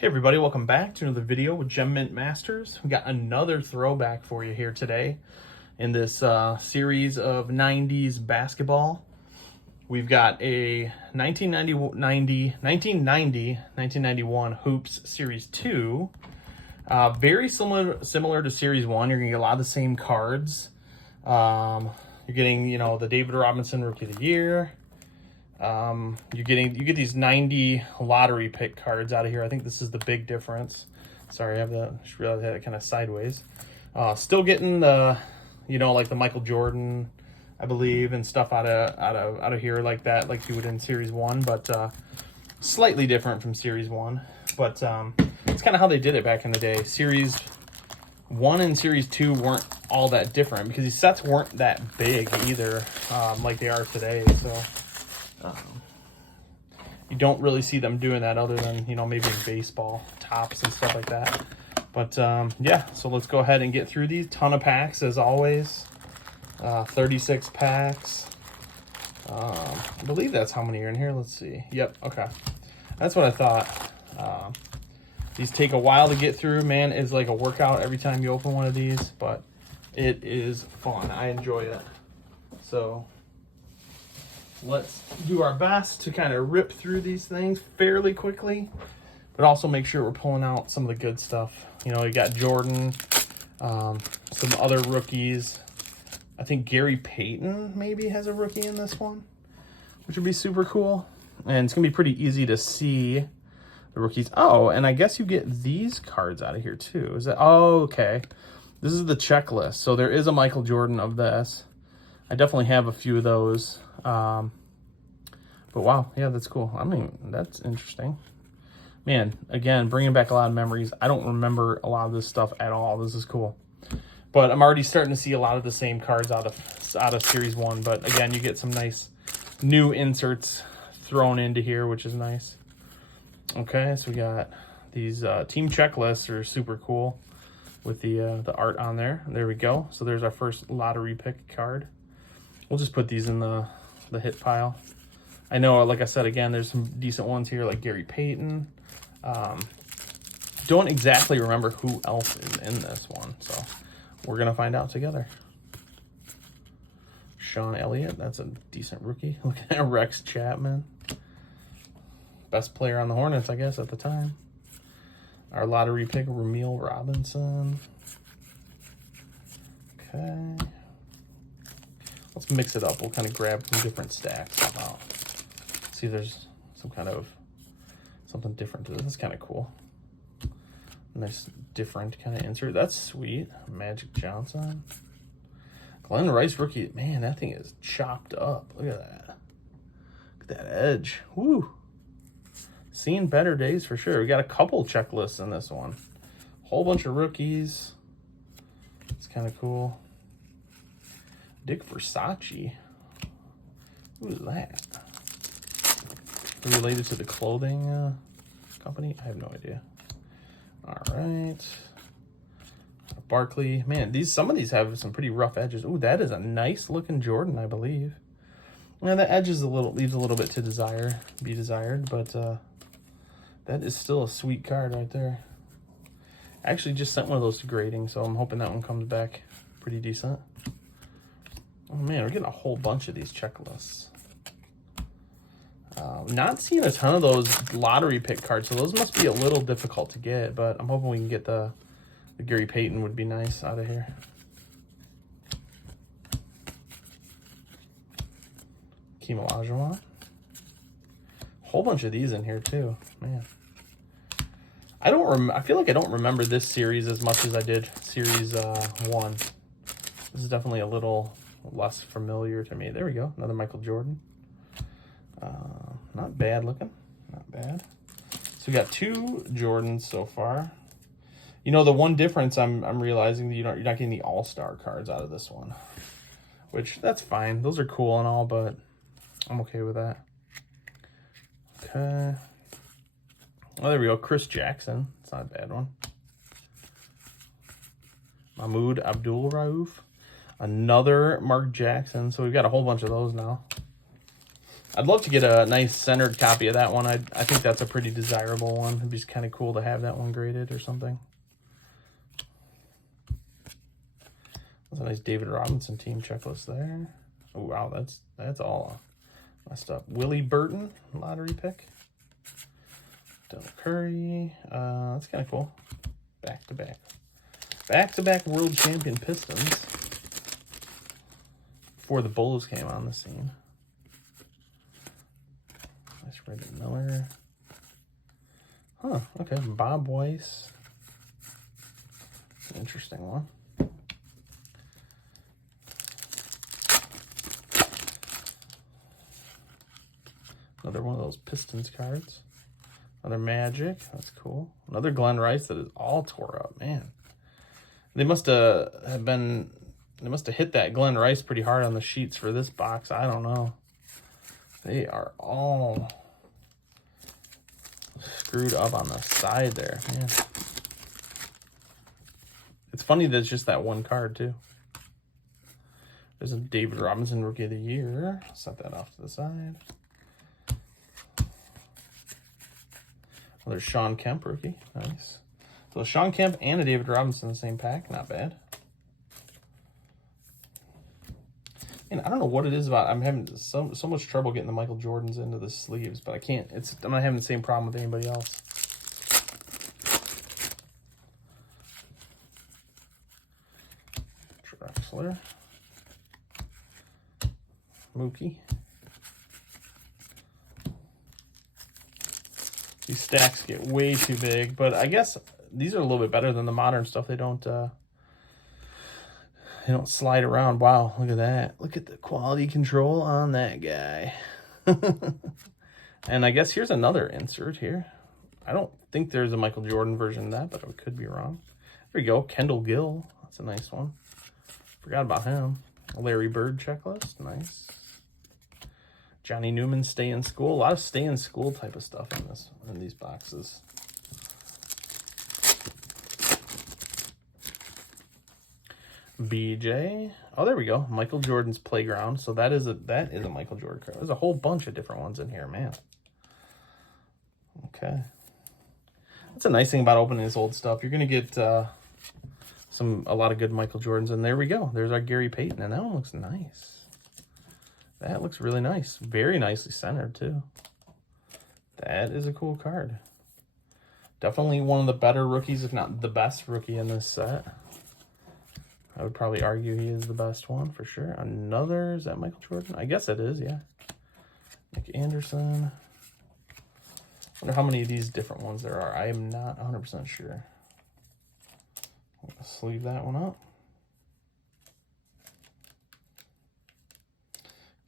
Hey everybody, welcome back to another video with Gem Mint Masters. We got another throwback for you here today in this series of 90s basketball. We've got a 1990-1991 Hoops Series 2. Very similar to Series 1. You're going to get a lot of the same cards. You're getting, the David Robinson Rookie of the Year. You get these 90 lottery pick cards out of here. I think this is the big difference. Sorry, just realized I had it kind of sideways. Still getting the, like the Michael Jordan, I believe, and stuff out of here like that, like you would in Series 1, but slightly different from Series 1. But it's kind of how they did it back in the day. Series 1 and Series 2 weren't all that different because these sets weren't that big either, like they are today. So you don't really see them doing that other than, maybe in baseball, tops and stuff like that. But yeah, so let's go ahead and get through these. Ton of packs as always. 36 packs. I believe that's how many are in here. Let's see. Yep, okay. That's what I thought. These take a while to get through. Man, it's like a workout every time you open one of these, but it is fun. I enjoy it. So let's do our best to kind of rip through these things fairly quickly, but also make sure we're pulling out some of the good stuff. You got Jordan, some other rookies. I think Gary Payton maybe has a rookie in this one, which would be super cool. And it's going to be pretty easy to see the rookies. Oh, and I guess you get these cards out of here too. Is that? Oh, okay. This is the checklist. So there is a Michael Jordan of this. I definitely have a few of those. But wow, yeah, that's cool. I mean, that's interesting. Man, again, bringing back a lot of memories. I don't remember a lot of this stuff at all. This is cool. But I'm already starting to see a lot of the same cards out of Series 1. But again, you get some nice new inserts thrown into here, which is nice. Okay, so we got these team checklists are super cool with the art on there. There we go. So there's our first lottery pick card. We'll just put these in the hit pile. I know, like I said, again, there's some decent ones here, like Gary Payton. Don't exactly remember who else is in this one, so we're going to find out together. Shawn, that's a decent rookie. Look at Rex Chapman. Best player on the Hornets, I guess, at the time. Our lottery pick, Ramil Robinson. Okay. Let's mix it up. We'll kind of grab some different stacks. See if there's something different to this. That's kind of cool. Nice different kind of insert. That's sweet. Magic Johnson. Glenn Rice rookie. Man, that thing is chopped up. Look at that. Look at that edge. Woo. Seen better days for sure. We got a couple checklists in this one. Whole bunch of rookies. It's kind of cool. Dick Versace. Who is that? Related to the clothing company? I have no idea. All right. Barkley. Man, some of these have some pretty rough edges. Ooh, that is a nice looking Jordan, I believe. Yeah, the edge is leaves a little bit to be desired, but that is still a sweet card right there. I actually just sent one of those to grading, so I'm hoping that one comes back pretty decent. Oh man, we're getting a whole bunch of these checklists. Not seeing a ton of those lottery pick cards, so those must be a little difficult to get, but I'm hoping we can get the Gary Payton would be nice out of here. Hakeem Olajuwon. Whole bunch of these in here too, man. I feel like I don't remember this series as much as I did Series 1. This is definitely a little less familiar to me. There we go, another Michael Jordan. Not bad looking, not bad. So we got 2 Jordans so far. The one difference I'm realizing that you're not getting the All-Star cards out of this one, which that's fine. Those are cool and all, but I'm okay with that. Okay. Oh, there we go. Chris Jackson. It's not a bad one. Mahmoud Abdul-Rauf. Another Mark Jackson. So we've got a whole bunch of those now. I'd love to get a nice centered copy of that one. I think that's a pretty desirable one. It'd be just kind of cool to have that one graded or something. That's a nice David Robinson team checklist there. Oh, wow, that's all messed up. Willie Burton, lottery pick. Del Curry. That's kind of cool. Back-to-back. Back-to-back world champion Pistons. Before the Bulls came on the scene. Nice Reggie Miller. Huh, okay. Bob Weiss. Interesting one. Another one of those Pistons cards. Another Magic. That's cool. Another Glenn Rice that is all tore up, man. They must have hit that Glenn Rice pretty hard on the sheets for this box. I don't know. They are all screwed up on the side there, man. It's funny that it's just that one card, too. There's a David Robinson Rookie of the Year. Set that off to the side. There's Shawn Kemp rookie. Nice. So Shawn Kemp and a David Robinson in the same pack. Not bad. And I don't know what it is about. I'm having so much trouble getting the Michael Jordans into the sleeves, but I can't. I'm not having the same problem with anybody else. Drexler. Mookie. These stacks get way too big, but I guess these are a little bit better than the modern stuff. They don't slide around. Wow, look at that. Look at the quality control on that guy. And I guess here's another insert here. I don't think there's a Michael Jordan version of that, but I could be wrong. There we go. Kendall Gill. That's a nice one. Forgot about him. Larry Bird checklist. Nice. Johnny Newman, stay in school. A lot of stay in school type of stuff in these boxes. BJ. Oh, there we go. Michael Jordan's Playground. So that is a Michael Jordan card. There's a whole bunch of different ones in here, man. Okay. That's a nice thing about opening this old stuff. You're gonna get a lot of good Michael Jordans, and there we go. There's our Gary Payton, and that one looks nice. That looks really nice. Very nicely centered, too. That is a cool card. Definitely one of the better rookies, if not the best rookie in this set. I would probably argue he is the best one, for sure. Another, is that Michael Jordan? I guess it is, yeah. Nick Anderson. Wonder how many of these different ones there are. I am not 100% sure. I'm going to sleeve that one up.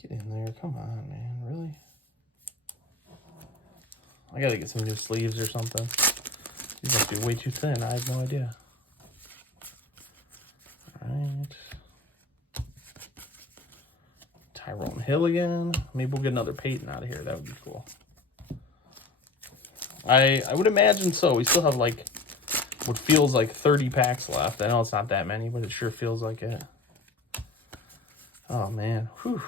Get in there. Come on, man. Really? I got to get some new sleeves or something. These must be way too thin. I have no idea. All right. Tyrone Hill again. Maybe we'll get another Payton out of here. That would be cool. I would imagine so. We still have like what feels like 30 packs left. I know it's not that many, but it sure feels like it. Oh, man. Whew.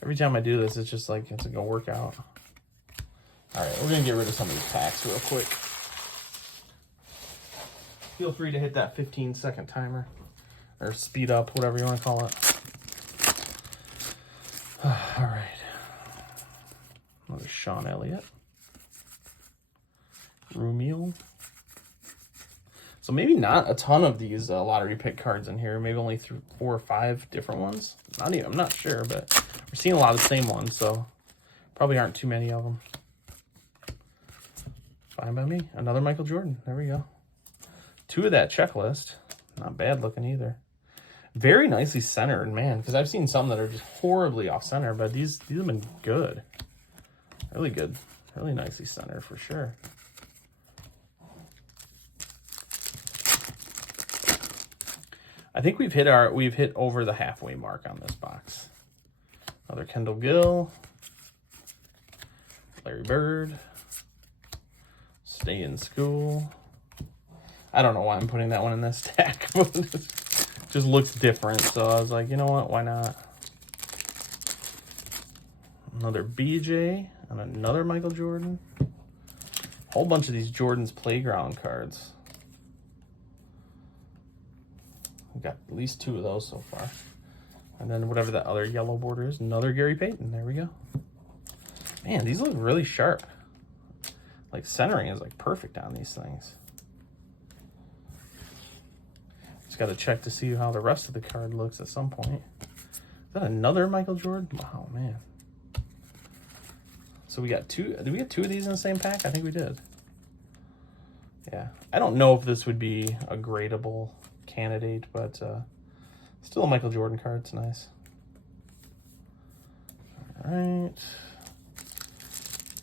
Every time I do this, it's just like it's gonna work out. All right, we're gonna get rid of some of these packs real quick. Feel free to hit that 15-second timer or speed up, whatever you want to call it. All right. Another Sean Elliott. Rumiel. So maybe not a ton of these lottery pick cards in here. Maybe only 4 or 5 different ones. I'm not sure, but we're seeing a lot of the same ones, so probably aren't too many of them. Fine by me. Another Michael Jordan. There we go. 2 of that checklist. Not bad looking either. Very nicely centered, man, because I've seen some that are just horribly off center, but these have been good. Really good. Really nicely centered for sure. I think we've hit over the halfway mark on this box. Another Kendall Gill. Larry Bird. Stay in school. I don't know why I'm putting that one in this stack, but it just looks different. So I was like, you know what? Why not? Another BJ and another Michael Jordan. Whole bunch of these Jordan's Playground cards. We got at least 2 of those so far. And then whatever that other yellow border is, another Gary Payton. There we go. Man, these look really sharp. Like centering is like perfect on these things. Just got to check to see how the rest of the card looks at some point. Is that another Michael Jordan? Wow, man. So we got 2. Did we get 2 of these in the same pack? I think we did. Yeah. I don't know if this would be a gradable candidate, but still a Michael Jordan card. It's nice. All right.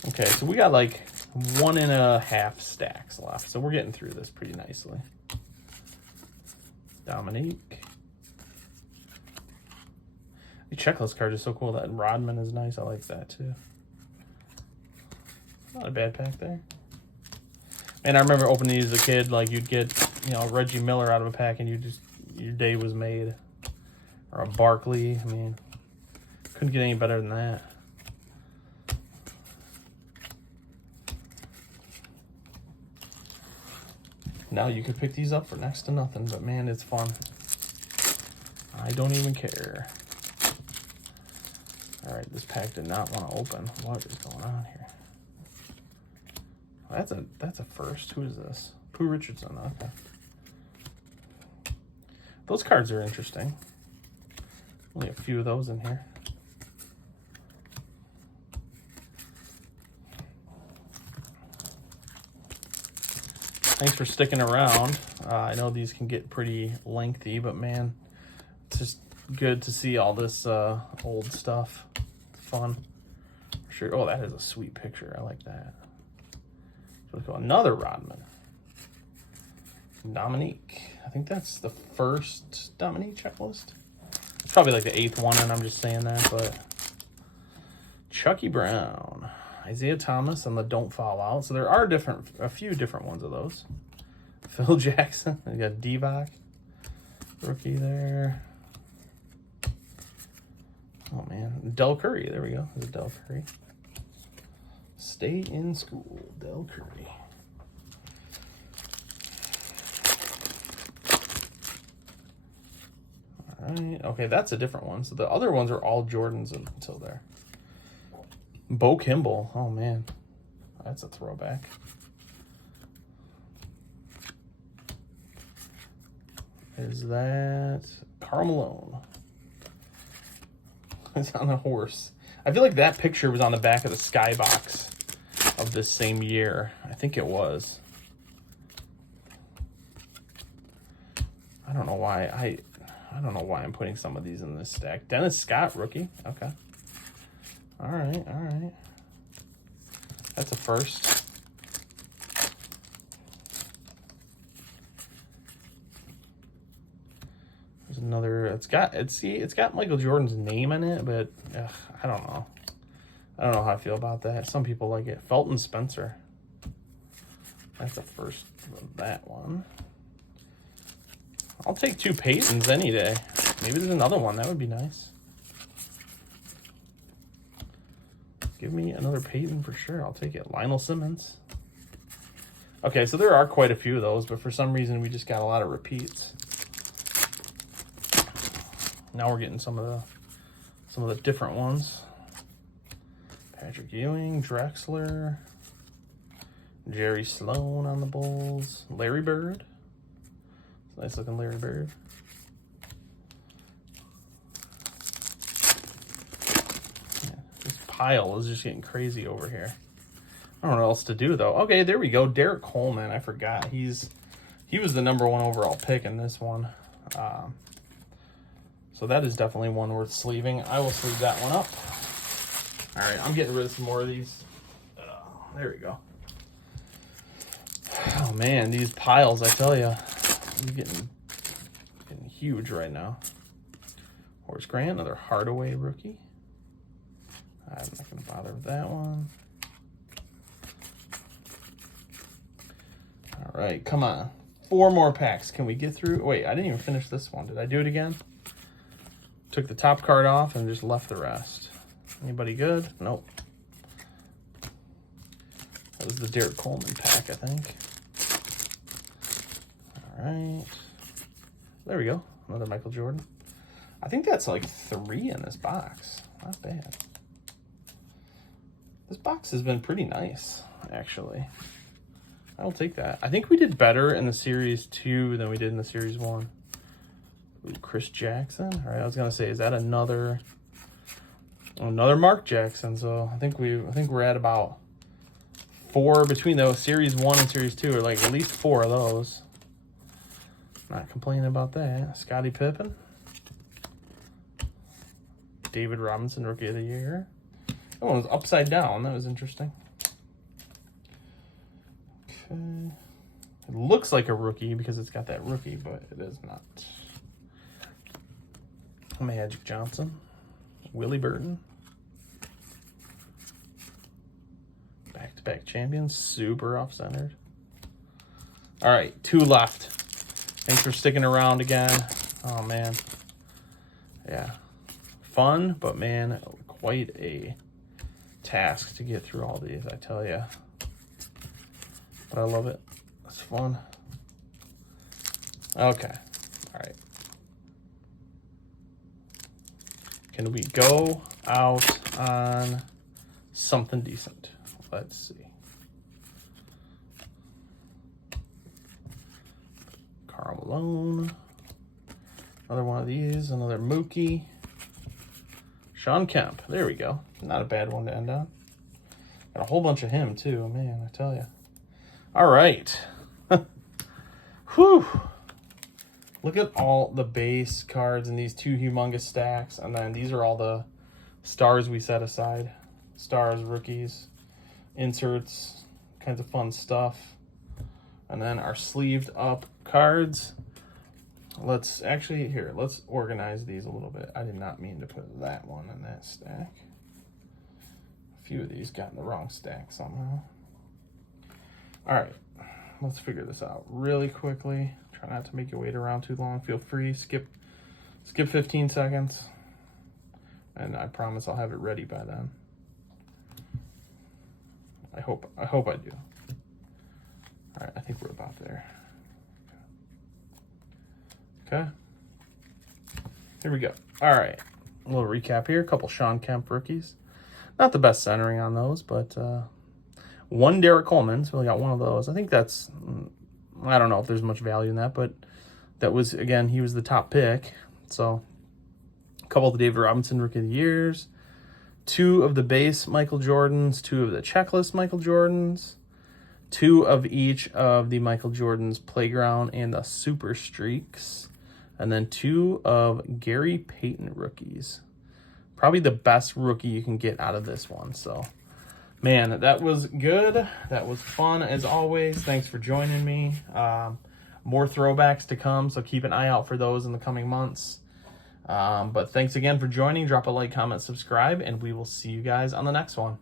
Okay, so we got like 1.5 stacks left. So we're getting through this pretty nicely. Dominique. The checklist card is so cool. That Rodman is nice. I like that too. Not a bad pack there. And I remember opening these as a kid. Like you'd get, you know, Reggie Miller out of a pack, and your day was made. Or a Barkley. I mean, couldn't get any better than that. Now you could pick these up for next to nothing, but man, it's fun. I don't even care. All right, this pack did not want to open. What is going on here? That's a first. Who is this? Pooh Richardson. Okay. Those cards are interesting. Only a few of those in here. Thanks for sticking around. I know these can get pretty lengthy, but man, it's just good to see all this old stuff. It's fun. Sure. Oh, that is a sweet picture. I like that. Let's go. Another Rodman. Dominique. I think that's the first Dominique checklist. It's probably like the 8th one, and I'm just saying that, but Chucky Brown. Isaiah Thomas and the Don't Fall Out. So there are a few different ones of those. Phil Jackson. We got Divac. Rookie there. Oh, man. Del Curry. There we go. There's Del Curry. Stay in school. Del Curry. All right. Okay, that's a different one. So the other ones are all Jordans until there. Bo Kimball. Oh, man. That's a throwback. Is that Karl Malone? It's on a horse. I feel like that picture was on the back of the Skybox of this same year. I think it was. I don't know why. I don't know why I'm putting some of these in this stack. Dennis Scott, rookie. Okay. All right. That's a first. There's another. It's got Michael Jordan's name in it, but I don't know. I don't know how I feel about that. Some people like it. Felton Spencer. That's the first of that one. I'll take 2 Paytons any day. Maybe there's another one. That would be nice. Give me another Payton for sure. I'll take it. Lionel Simmons. Okay, so there are quite a few of those, but for some reason we just got a lot of repeats. Now we're getting some of the different ones. Patrick Ewing, Drexler, Jerry Sloan on the Bulls, Larry Bird. Nice looking Larry Bird. Pile is just getting crazy over here. I don't know what else to do though. Okay, there we go. Derek Coleman. I forgot. He was the #1 overall pick in this one. So that is definitely one worth sleeving. I will sleeve that one up. All right, I'm getting rid of some more of these. There we go. Oh man, these piles, I tell you, they're getting huge right now. Horace Grant, another Hardaway rookie. I'm not going to bother with that one. All right, come on. 4 more packs. Can we get through? Wait, I didn't even finish this one. Did I do it again? Took the top card off and just left the rest. Anybody good? Nope. That was the Derek Coleman pack, I think. All right. There we go. Another Michael Jordan. I think that's like 3 in this box. Not bad. This box has been pretty nice, actually. I'll take that. I think we did better in the Series 2 than we did in the Series 1. Ooh, Chris Jackson. All right, I was gonna say, is that another Mark Jackson? So I think we're at about 4 between those Series 1 and Series 2, or like at least 4 of those. Not complaining about that. Scottie Pippen. David Robinson, Rookie of the Year. That one was upside down. That was interesting. Okay. It looks like a rookie because it's got that rookie, but it is not. Magic Johnson. Willie Burton. Back-to-back champions. Super off-centered. All right, 2 left. Thanks for sticking around again. Oh, man. Yeah. Fun, but, man, quite a task to get through all these, I tell you. But I love it. It's fun. Okay. All right. Can we go out on something decent? Let's see. Karl Malone. Another one of these. Another Mookie. Shawn Kemp. There we go. Not a bad one to end on. Got a whole bunch of him, too. Man, I tell you. All right. Whew. Look at all the base cards in these 2 humongous stacks. And then these are all the stars we set aside. Stars, rookies, inserts, kinds of fun stuff. And then our sleeved up cards. Let's organize these a little bit. I did not mean to put that one in that stack. A few of these got in the wrong stack somehow. All right, let's figure this out really quickly. Try not to make you wait around too long. Feel free, skip 15 seconds. And I promise I'll have it ready by then. I hope I do. All right, I think we're about there. Okay. Here we go. All right. A little recap here. A couple Shawn Kemp rookies. Not the best centering on those, but 1 Derek Coleman. So we got 1 of those. I think that's, I don't know if there's much value in that, but that was, again, he was the top pick. So a couple of the David Robinson Rookie of the Years. 2 of the base Michael Jordans. 2 of the checklist Michael Jordans. 2 of each of the Michael Jordan's Playground and the Super Streaks. And then 2 of Gary Payton rookies. Probably the best rookie you can get out of this one. So, man, that was good. That was fun as always. Thanks for joining me. More throwbacks to come, so keep an eye out for those in the coming months. But thanks again for joining. Drop a like, comment, subscribe, and we will see you guys on the next one.